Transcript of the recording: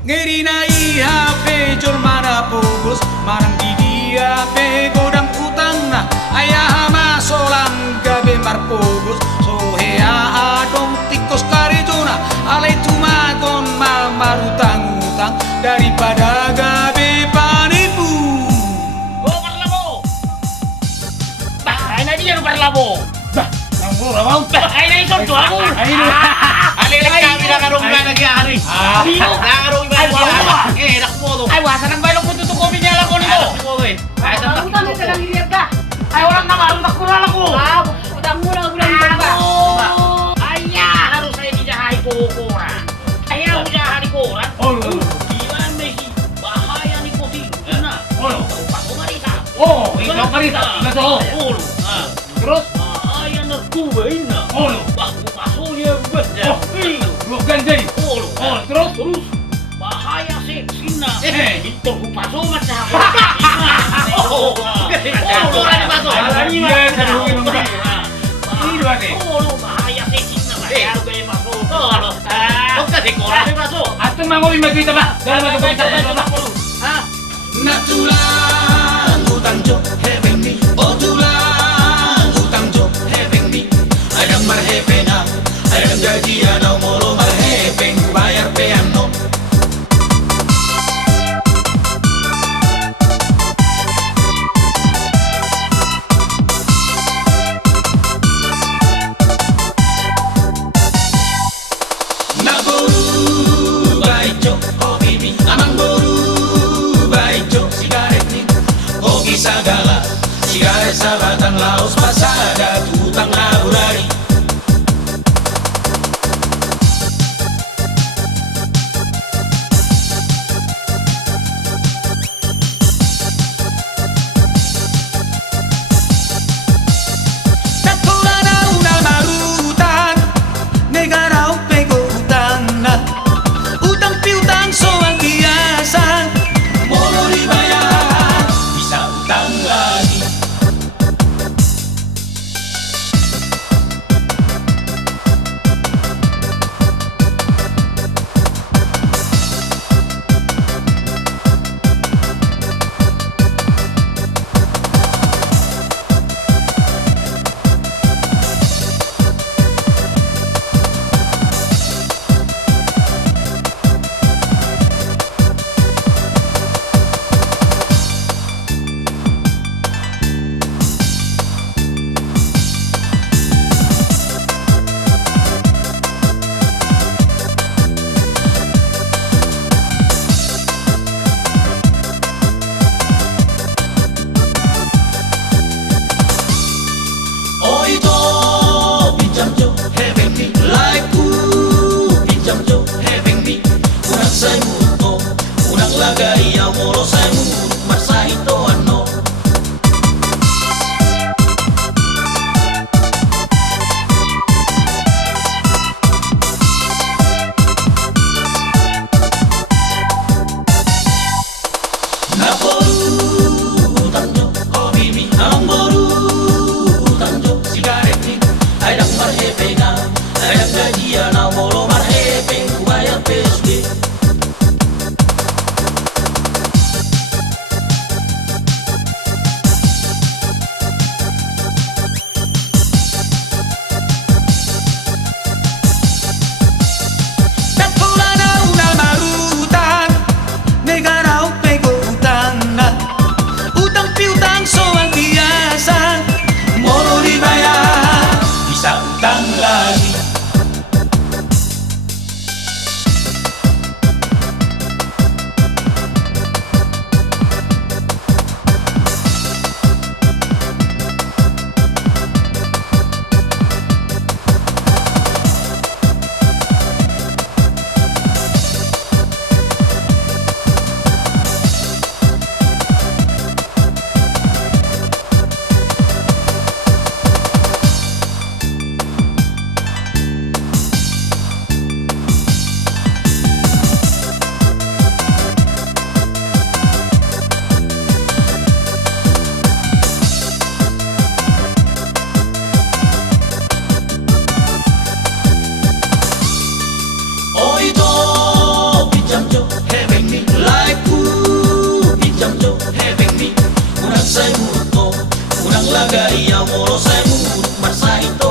Ngeri na ihape jol mana pugos marang di dia pe godang utang na ayah masolang gabe marpugos so hea adong tikos karijona alai cuma kon marutang utang daripada gabe panipu. Oh parlabo. Bah, ay na dia parlabo. Bah, nang bah, ay na ison to ako. Alilek kami nakarong na nagyari. Nakarong ba nagyari? Enak mo to. Ay wasa nang balong ko tutukobi niya lang ko nito. Enak mo eh. Ay sa Utang na talang hiriyak ka. Ay walang naman nakural ako. Utang mo lang bulan ba? Aya harus saya dijahay ko koran. Aya ujahan ko koran. Ilan may bahaya ni Putin. Na. Paso marita. Ikaw marita. Nato. Terus aya nagkubain na. Bago paso niya benda. Ganjay. Terus bahaya seksin na. Ito ko paso macapo. Orang di paso. Bahaya seksin na. Baru kayak paso. Kok tadi orang di paso? Atun mang obi magkita ba? Dalam ako kita ba? Ha? Natulang utang jo heveng mi oh tulang utang jo heveng mi ayang marhepe na ayang gajian au molo marhepeng bayar peano. Naboru baijo oh bibi amang boru baijo sigaret ni oh kisagala Molo semut, marsa ito